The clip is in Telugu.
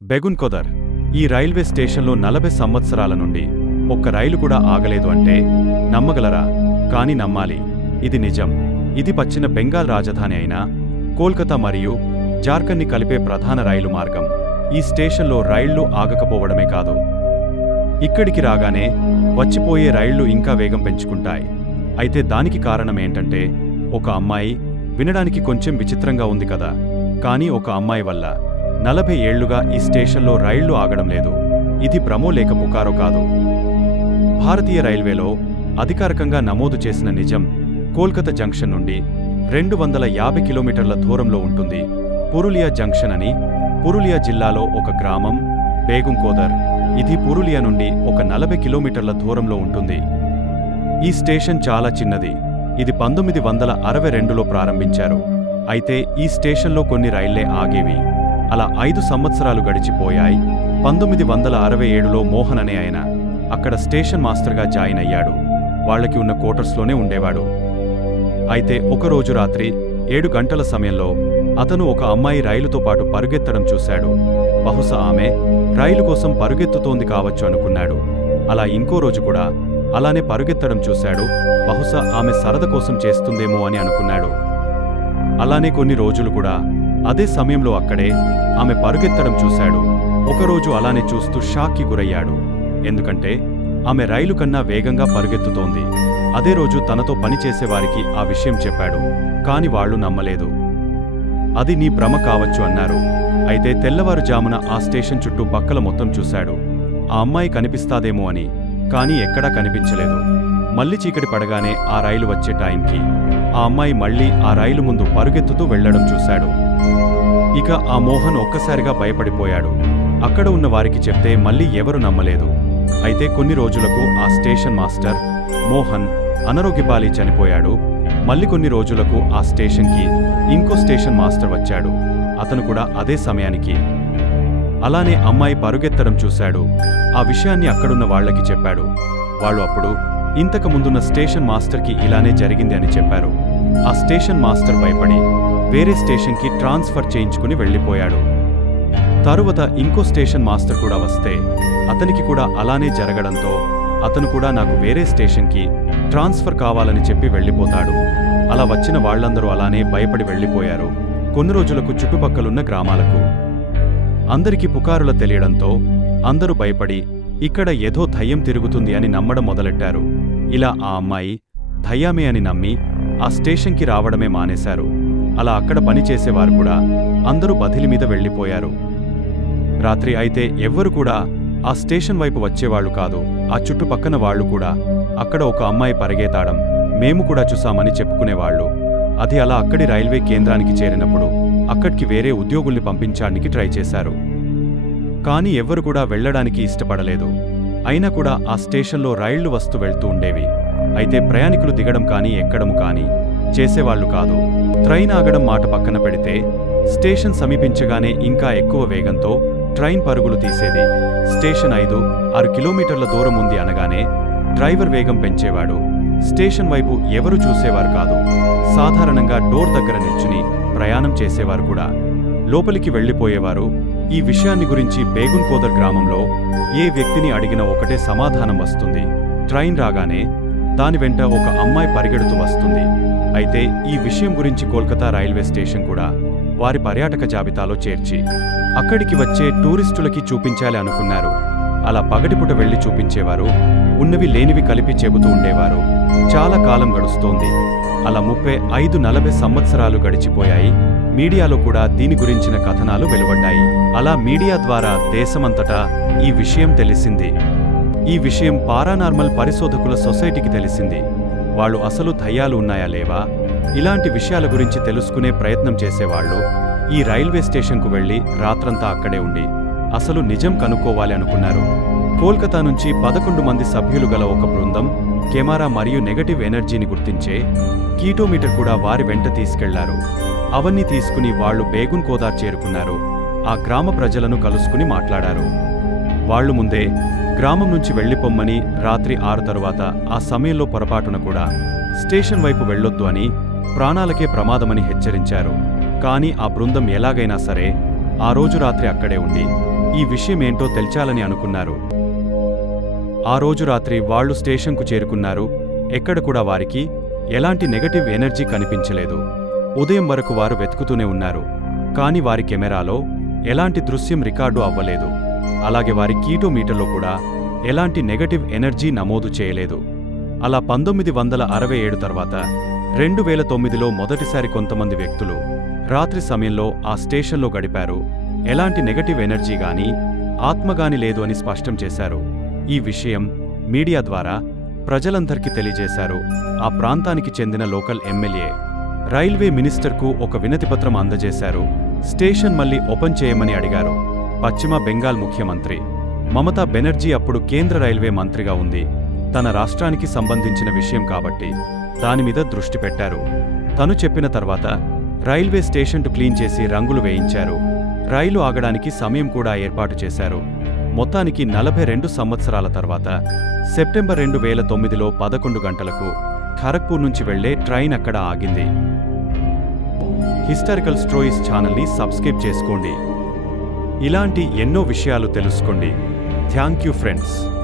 బెగున్కొదర్ ఈ రైల్వే స్టేషన్లో 40 సంవత్సరాల నుండి ఒక్క రైలు కూడా ఆగలేదు అంటే నమ్మగలరా? కాని నమ్మాలి, ఇది నిజం. ఇది పశ్చిమ బెంగాల్ రాజధాని అయిన కోల్కతా మరియు జార్ఖండ్ని కలిపే ప్రధాన రైలు మార్గం. ఈ స్టేషన్లో రైళ్లు ఆగకపోవడమే కాదు, ఇక్కడికి రాగానే వచ్చిపోయే రైళ్లు ఇంకా వేగం పెంచుకుంటాయి. అయితే దానికి కారణమేంటంటే ఒక అమ్మాయి. వినడానికి కొంచెం విచిత్రంగా ఉంది కదా, కానీ ఒక అమ్మాయి వల్ల 40 ఏళ్లుగా ఈ స్టేషన్లో రైళ్లు ఆగడం లేదు. ఇది భ్రమో లేక పుకారో కాదు. భారతీయ రైల్వేలో అధికారికంగా నమోదు చేసిన నిజం. కోల్కతా జంక్షన్ నుండి 250 కిలోమీటర్ల దూరంలో ఉంటుంది పురులియా జంక్షన్ అని. పురులియా జిల్లాలో ఒక గ్రామం బెగున్కొదర్. ఇది పురులియా నుండి ఒక 40 కిలోమీటర్ల దూరంలో ఉంటుంది. ఈ స్టేషన్ చాలా చిన్నది. ఇది 1962లో ప్రారంభించారు. అయితే ఈ స్టేషన్లో కొన్ని రైళ్లే ఆగేవి. అలా 5 సంవత్సరాలు గడిచిపోయాయి. 1967లో మోహన్ అనే ఆయన అక్కడ స్టేషన్ మాస్టర్గా జాయిన్ అయ్యాడు. వాళ్లకి ఉన్న క్వార్టర్స్లోనే ఉండేవాడు. అయితే ఒకరోజు రాత్రి 7 గంటల సమయంలో అతను ఒక అమ్మాయి రైలుతో పాటు పరుగెత్తడం చూశాడు. బహుశా ఆమె రైలు కోసం పరుగెత్తుతోంది కావచ్చు అనుకున్నాడు. అలా ఇంకో రోజు కూడా అలానే పరుగెత్తడం చూశాడు. బహుశా ఆమె సరద కోసం చేస్తుందేమో అని అనుకున్నాడు. అలానే కొన్ని రోజులు కూడా అదే సమయంలో అక్కడే ఆమె పరుగెత్తడం చూశాడు. ఒకరోజు అలానే చూస్తూ షాక్కి గురయ్యాడు. ఎందుకంటే ఆమె రైలు కన్నా వేగంగా పరుగెత్తుతోంది. అదే రోజు తనతో పనిచేసేవారికి ఆ విషయం చెప్పాడు. కాని వాళ్లు నమ్మలేదు. అది నీ భ్రమ కావచ్చు అన్నారు. అయితే తెల్లవారుజామున ఆ స్టేషన్ చుట్టూ పక్కల మొత్తం చూశాడు, ఆ అమ్మాయి కనిపిస్తాదేమో అని. కానీ ఎక్కడా కనిపించలేదు. మళ్లీ చీకటి పడగానే ఆ రైలు వచ్చే టైంకి ఆ అమ్మాయి మళ్లీ ఆ రైలు ముందు పరుగెత్తుతూ వెళ్లడం చూశాడు. ఇక ఆ మోహన్ ఒక్కసారిగా భయపడిపోయాడు. అక్కడ ఉన్న వారికి చెప్తే మళ్లీ ఎవరు నమ్మలేదు. అయితే కొన్ని రోజులకు ఆ స్టేషన్ మాస్టర్ మోహన్ అనారోగ్యపాలి చనిపోయాడు. మళ్లీ కొన్ని రోజులకు ఆ స్టేషన్కి ఇంకో స్టేషన్ మాస్టర్ వచ్చాడు. అతను కూడా అదే సమయానికి అలానే అమ్మాయి పరుగెత్తడం చూశాడు. ఆ విషయాన్ని అక్కడున్న వాళ్లకి చెప్పాడు. వాళ్ళు అప్పుడు ఇంతకు ముందున్న స్టేషన్ మాస్టర్కి ఇలానే జరిగింది అని చెప్పారు. ఆ స్టేషన్ మాస్టర్ భయపడి వేరే స్టేషన్కి ట్రాన్స్ఫర్ చేయించుకుని వెళ్లిపోయాడు. తరువాత ఇంకో స్టేషన్ మాస్టర్ కూడా వస్తే అతనికి కూడా అలానే జరగడంతో అతను కూడా నాకు వేరే స్టేషన్కి ట్రాన్స్ఫర్ కావాలని చెప్పి వెళ్లిపోతాడు. అలా వచ్చిన వాళ్లందరూ అలానే భయపడి వెళ్లిపోయారు. కొన్ని రోజులకు చుట్టుపక్కలున్న గ్రామాలకు అందరికీ పుకారుల తెలియడంతో అందరూ భయపడి ఇక్కడ ఏదో దయ్యం తిరుగుతుంది అని నమ్మడం మొదలెట్టారు. ఇలా ఆ అమ్మాయి దయ్యామే అని నమ్మి ఆ స్టేషన్కి రావడమే మానేశారు. అలా అక్కడ పనిచేసేవారు కూడా అందరూ బదిలీ మీద వెళ్లిపోయారు. రాత్రి అయితే ఎవ్వరు కూడా ఆ స్టేషన్ వైపు వచ్చేవాళ్లు కాదు. ఆ చుట్టుపక్కన వాళ్లు కూడా అక్కడ ఒక అమ్మాయి పరిగెత్తాడం మేము కూడా చూసామని చెప్పుకునేవాళ్లు. అది అలా అక్కడి రైల్వే కేంద్రానికి చేరినప్పుడు అక్కడికి వేరే ఉద్యోగుల్ని పంపించడానికి ట్రై చేశారు. కానీ ఎవ్వరు కూడా వెళ్లడానికి ఇష్టపడలేదు. అయినా కూడా ఆ స్టేషన్లో రైళ్లు వస్తూ వెళ్తూ ఉండేవి. అయితే ప్రయాణికులు దిగడం కానీ ఎక్కడం కానీ చేసేవాళ్లు కాదు. ట్రైన్ ఆగడం మాట పక్కన పెడితే స్టేషన్ సమీపించగానే ఇంకా ఎక్కువ వేగంతో ట్రైన్ పరుగులు తీసేది. స్టేషన్ 5-6 కిలోమీటర్ల దూరం ఉంది అనగానే డ్రైవర్ వేగం పెంచేవాడు. స్టేషన్ వైపు ఎవరూ చూసేవారు కాదు. సాధారణంగా డోర్ దగ్గర నిల్చుని ప్రయాణం చేసేవారు కూడా లోపలికి వెళ్లిపోయేవారు. ఈ విషయాన్ని గురించి బెగున్కొదర్ గ్రామంలో ఏ వ్యక్తిని అడిగినా ఒకటే సమాధానం వస్తుంది: ట్రైన్ రాగానే దాని వెంట ఒక అమ్మాయి పరిగెడుతూ వస్తుంది. అయితే ఈ విషయం గురించి కోల్కతా రైల్వే స్టేషన్ కూడా వారి పర్యాటక జాబితాలో చేర్చి అక్కడికి వచ్చే టూరిస్టులకి చూపించాలి అనుకున్నారు. అలా పగటిపుట వెళ్లి చూపించేవారు. ఉన్నవి లేనివి కలిపి చెబుతూ ఉండేవారు. చాలా కాలం గడుస్తోంది. అలా 35-40 సంవత్సరాలు గడిచిపోయాయి. మీడియాలో కూడా దీని గురించిన కథనాలు వెలువడ్డాయి. అలా మీడియా ద్వారా దేశమంతటా ఈ విషయం తెలిసింది. ఈ విషయం పారానార్మల్ పరిశోధకుల సొసైటీకి తెలిసింది. వాళ్ళు అసలు దయ్యాలు ఉన్నాయా లేవా ఇలాంటి విషయాల గురించి తెలుసుకునే ప్రయత్నం చేసేవాళ్లు ఈ రైల్వే స్టేషన్కు వెళ్లి రాత్రంతా అక్కడే ఉండి అసలు నిజం కనుక్కోవాలి అనుకున్నారు. కోల్కతా నుంచి 11 మంది సభ్యులు గల ఒక బృందం కెమెరా మరియు నెగటివ్ ఎనర్జీని గుర్తించే కీటోమీటర్ కూడా వారి వెంట తీసుకెళ్లారు. అవన్నీ తీసుకుని వాళ్లు బెగున్కొదర్ చేరుకున్నారు. ఆ గ్రామ ప్రజలను కలుసుకుని మాట్లాడారు. వాళ్లు ముందే గ్రామం నుంచి వెళ్లిపోమ్మని, రాత్రి 6 తరువాత ఆ సమయంలో పొరపాటున కూడా స్టేషన్ వైపు వెళ్లొద్దు అని, ప్రాణాలకే ప్రమాదమని హెచ్చరించారు. కాని ఆ బృందం ఎలాగైనా సరే ఆ రోజు రాత్రి అక్కడే ఉండి ఈ విషయమేంటో తెల్చాలని అనుకున్నారు. ఆ రోజు రాత్రి వాళ్లు స్టేషన్కు చేరుకున్నారు. ఎక్కడ కూడా వారికి ఎలాంటి నెగటివ్ ఎనర్జీ కనిపించలేదు. ఉదయం వరకు వారు వెతుకుతూనే ఉన్నారు. కాని వారి కెమెరాలో ఎలాంటి దృశ్యం రికార్డు అవ్వలేదు. అలాగే వారి కీటోమీటర్లో కూడా ఎలాంటి నెగటివ్ ఎనర్జీ నమోదు చేయలేదు. అలా 1967 తర్వాత 2009లో మొదటిసారి కొంతమంది వ్యక్తులు రాత్రి సమయంలో ఆ స్టేషన్లో గడిపారు. ఎలాంటి నెగటివ్ ఎనర్జీ గాని ఆత్మగాని లేదు అని స్పష్టం చేశారు. ఈ విషయం మీడియా ద్వారా ప్రజలందరికీ తెలియజేశారు. ఆ ప్రాంతానికి చెందిన లోకల్ ఎమ్మెల్యే రైల్వే మినిస్టర్కు ఒక వినతిపత్రం అందజేశారు. స్టేషన్ మళ్లీ ఓపెన్ చేయమని అడిగారు. పశ్చిమ బెంగాల్ ముఖ్యమంత్రి మమతా బెనర్జీ అప్పుడు కేంద్ర రైల్వే మంత్రిగా ఉంది. తన రాష్ట్రానికి సంబంధించిన విషయం కాబట్టి దానిమీద దృష్టి పెట్టారు. తను చెప్పిన తర్వాత రైల్వే స్టేషన్ను క్లీన్ చేసి రంగులు వేయించారు. రైలు ఆగడానికి సమయం కూడా ఏర్పాటు చేశారు. మొత్తానికి 42 సంవత్సరాల తర్వాత సెప్టెంబర్ 2009లో 11 గంటలకు ఖరగ్పూర్ నుంచి వెళ్లే ట్రైన్ అక్కడ ఆగింది. హిస్టారికల్ స్టోరీస్ ఛానల్ని సబ్స్క్రైబ్ చేసుకోండి. ఇలాంటి ఎన్నో విషయాలు తెలుసుకోండి. Thank you friends.